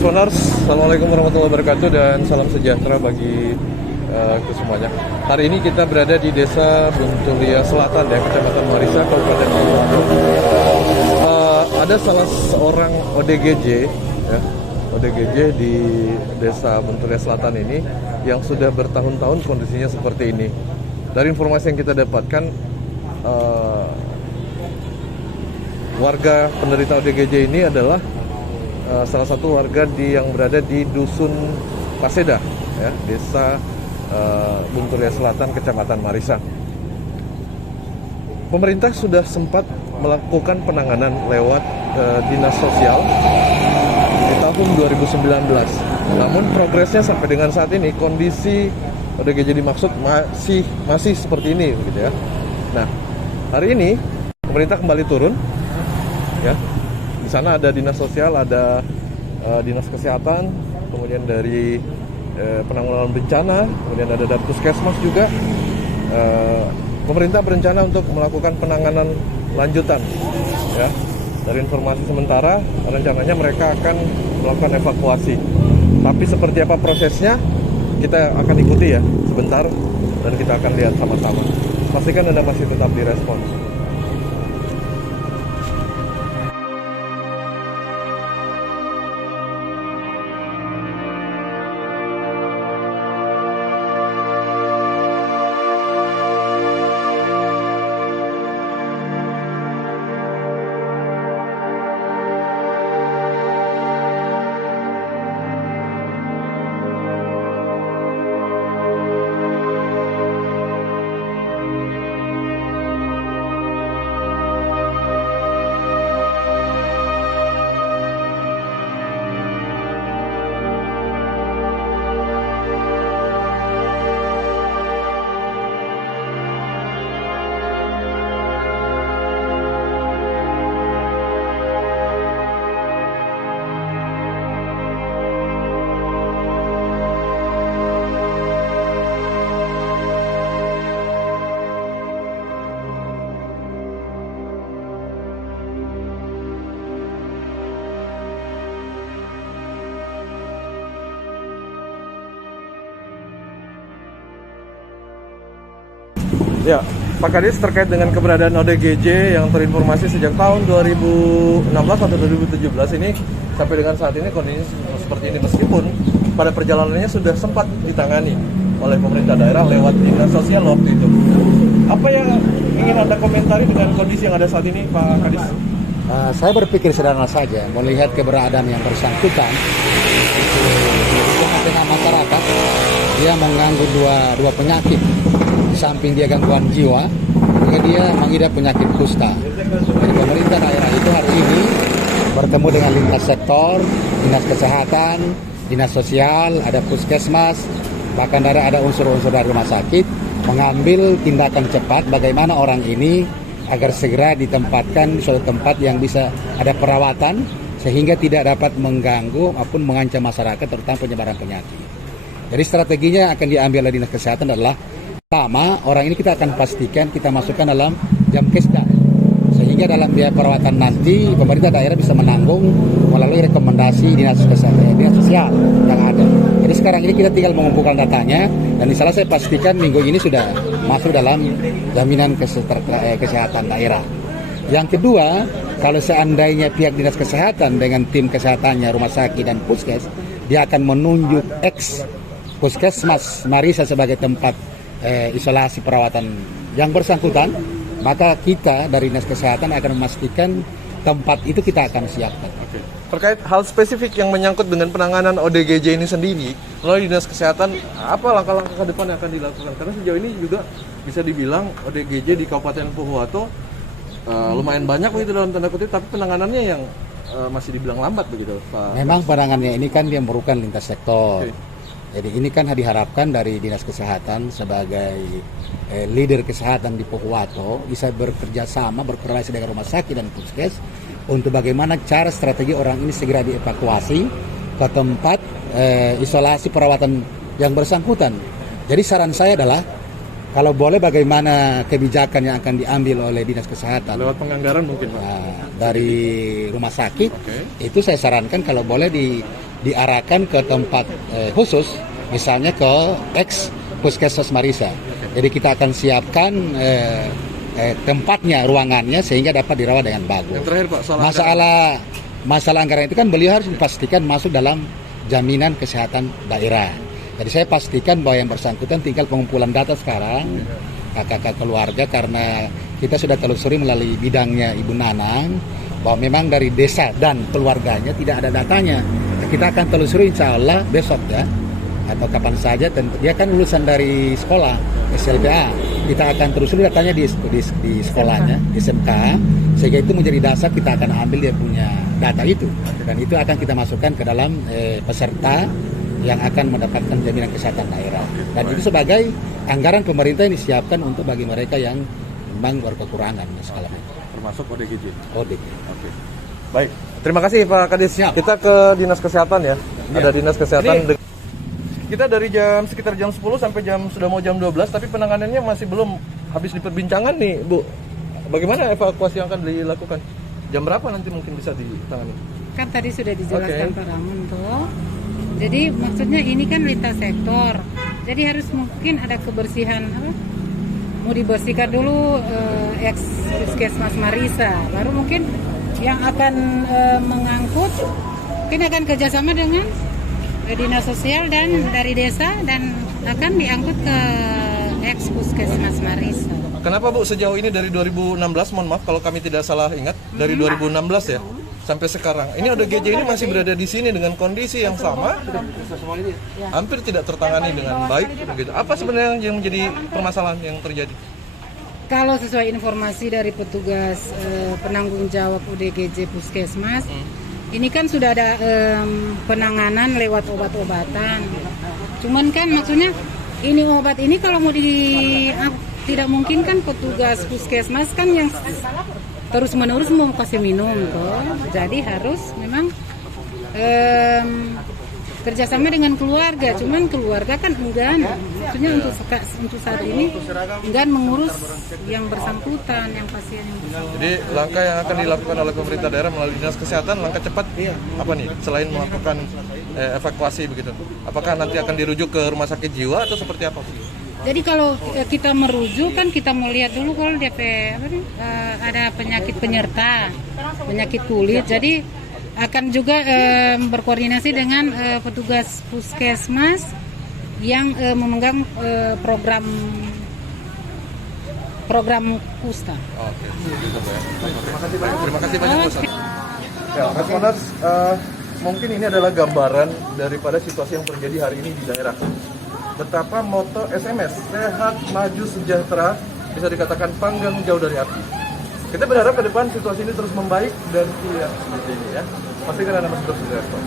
Responers, Assalamualaikum warahmatullahi wabarakatuh dan salam sejahtera bagi semuanya. Hari ini kita berada di Desa Buntulia Selatan ya, Kecamatan Marisa, Kabupaten Pohuwato. Ada salah seorang ODGJ ya, ODGJ di Desa Buntulia Selatan ini yang sudah bertahun-tahun kondisinya seperti ini. Dari informasi yang kita dapatkan, warga penderita ODGJ ini adalah salah satu warga yang berada di Dusun Paseda, ya, Desa Buntulia Selatan, Kecamatan Marisa. Pemerintah sudah sempat melakukan penanganan lewat Dinas Sosial di tahun 2019. Namun progresnya sampai dengan saat ini kondisi ODGJ dimaksud masih seperti ini, gitu ya. Nah, hari ini pemerintah kembali turun, ya. Di sana ada dinas sosial, ada dinas kesehatan, kemudian dari penanggulangan bencana, kemudian ada dari puskesmas juga. Pemerintah berencana untuk melakukan penanganan lanjutan, ya. Dari informasi sementara, rencananya mereka akan melakukan evakuasi. Tapi seperti apa prosesnya, kita akan ikuti ya sebentar, dan kita akan lihat sama-sama. Pastikan Anda masih tetap di Respons. Ya, Pak Kadis, terkait dengan keberadaan ODGJ yang terinformasi sejak tahun 2016 atau 2017 ini sampai dengan saat ini kondisinya seperti ini, meskipun pada perjalanannya sudah sempat ditangani oleh pemerintah daerah lewat dinas sosial waktu itu. Apa yang ingin Anda komentari dengan kondisi yang ada saat ini, Pak Kadis? Saya berpikir sederhana saja, melihat keberadaan yang bersangkutan di tengah-tengah masyarakat, dia mengganggu dua penyakit. Di samping dia gangguan jiwa, juga dia mengidap penyakit kusta. Jadi pemerintah daerah itu hari ini bertemu dengan lintas sektor, dinas kesehatan, dinas sosial, ada puskesmas, bahkan ada unsur-unsur dari rumah sakit, mengambil tindakan cepat bagaimana orang ini agar segera ditempatkan di suatu tempat yang bisa ada perawatan sehingga tidak dapat mengganggu maupun mengancam masyarakat terutama penyebaran penyakit. Jadi strateginya akan diambil oleh dinas kesehatan adalah pertama, orang ini kita akan pastikan kita masukkan dalam jam kesda, sehingga dalam biaya perawatan nanti pemerintah daerah bisa menanggung melalui rekomendasi dinas kesehatan, dinas sosial yang ada. Jadi sekarang ini kita tinggal mengumpulkan datanya, dan insya Allah saya pastikan minggu ini sudah masuk dalam jaminan kesehatan daerah. Yang kedua, kalau seandainya pihak dinas kesehatan dengan tim kesehatannya, rumah sakit dan puskes, dia akan menunjuk ex puskesmas Marisa sebagai tempat isolasi perawatan yang bersangkutan, maka kita dari dinas kesehatan akan memastikan tempat itu kita akan siapkan. Oke. Terkait hal spesifik yang menyangkut dengan penanganan ODGJ ini sendiri, melalui dinas kesehatan, apa langkah-langkah ke depan yang akan dilakukan? Karena sejauh ini juga bisa dibilang ODGJ di Kabupaten Pohuwato lumayan banyak begitu dalam tanda kutip, tapi penanganannya yang masih dibilang lambat begitu, Pak. Memang penanganannya ini kan dia merupakan lintas sektor. Oke. Jadi ini kan diharapkan dari Dinas Kesehatan sebagai leader kesehatan di Pohuwato bisa bekerja sama, berkoordinasi dengan rumah sakit dan puskes untuk bagaimana cara strategi orang ini segera dievakuasi ke tempat isolasi perawatan yang bersangkutan. Jadi saran saya adalah kalau boleh bagaimana kebijakan yang akan diambil oleh Dinas Kesehatan lewat penganggaran mungkin, Pak. Dari rumah sakit, itu saya sarankan kalau boleh diarahkan ke tempat khusus, misalnya ke ex Puskesmas Marisa. Jadi kita akan siapkan tempatnya, ruangannya sehingga dapat dirawat dengan bagus. Yang terakhir Pak, soal Masalah anggaran itu kan beliau harus dipastikan masuk dalam jaminan kesehatan daerah. Jadi saya pastikan bahwa yang bersangkutan tinggal pengumpulan data sekarang, kakak-kakak keluarga, karena kita sudah telusuri melalui bidangnya Ibu Nanang bahwa memang dari desa dan keluarganya tidak ada datanya. Kita akan telusuri insya Allah besok ya, atau kapan saja. Dia kan lulusan dari sekolah SLPA, kita akan telusuri datanya di sekolahnya, di SMK, sehingga itu menjadi dasar kita akan ambil dia punya data itu, dan itu akan kita masukkan ke dalam peserta yang akan mendapatkan jaminan kesehatan daerah. Dan itu sebagai anggaran pemerintah yang disiapkan untuk bagi mereka yang memang berkekurangan skala itu. Termasuk ODGJ. ODGJ. Oke. Baik. Terima kasih Pak Kadis. Siap. Kita ke Dinas Kesehatan ya. Ada Dinas Kesehatan. Kita dari sekitar jam 10 sampai sudah mau jam 12, tapi penanganannya masih belum habis diperbincangan nih, Bu. Bagaimana evakuasi yang akan dilakukan? Jam berapa nanti mungkin bisa ditangani? Kan tadi sudah dijelaskan Pak Ramon tuh. Jadi maksudnya ini kan lintas sektor. Jadi harus mungkin ada kebersihan apa? Mau dibersihkan dulu ex Puskesmas Marisa, baru mungkin yang akan mengangkut mungkin akan kerjasama dengan dinas sosial dan dari desa, dan akan diangkut ke ex Puskesmas Marisa. Kenapa Bu sejauh ini dari 2016, mohon maaf kalau kami tidak salah ingat, dari 2016 ya sampai sekarang. Ini ODGJ ini masih berada di sini dengan kondisi yang sama, hampir tidak tertangani dengan baik begitu. Apa sebenarnya yang menjadi permasalahan yang terjadi? Kalau sesuai informasi dari petugas penanggung jawab ODGJ Puskesmas, ini kan sudah ada penanganan lewat obat-obatan. Cuman kan maksudnya ini obat ini kalau mau tidak mungkin kan petugas puskesmas kan yang terus-menerus mau kasih minum tuh. Jadi harus memang kerjasama dengan keluarga. Cuman keluarga kan enggan, maksudnya untuk saat ini enggan mengurus yang bersangkutan, yang pasien yang bersangkutan. Jadi langkah yang akan dilakukan oleh pemerintah daerah melalui dinas kesehatan, langkah cepat apa nih? Selain melakukan evakuasi begitu, apakah nanti akan dirujuk ke rumah sakit jiwa atau seperti apa? Jadi kalau kita merujuk kan kita mau lihat dulu kalau DP ada penyakit penyerta, penyakit kulit. Jadi akan juga berkoordinasi dengan petugas puskesmas yang memegang program kusta. Oke. Terima kasih banyak Bu. Ya, Responers, mungkin ini adalah gambaran daripada situasi yang terjadi hari ini di daerah. Betapa moto SMS sehat, maju, sejahtera bisa dikatakan panggang jauh dari api. Kita berharap ke depan situasi ini terus membaik dan tidak seperti ini ya. Pastikan Anda masih terus berespon.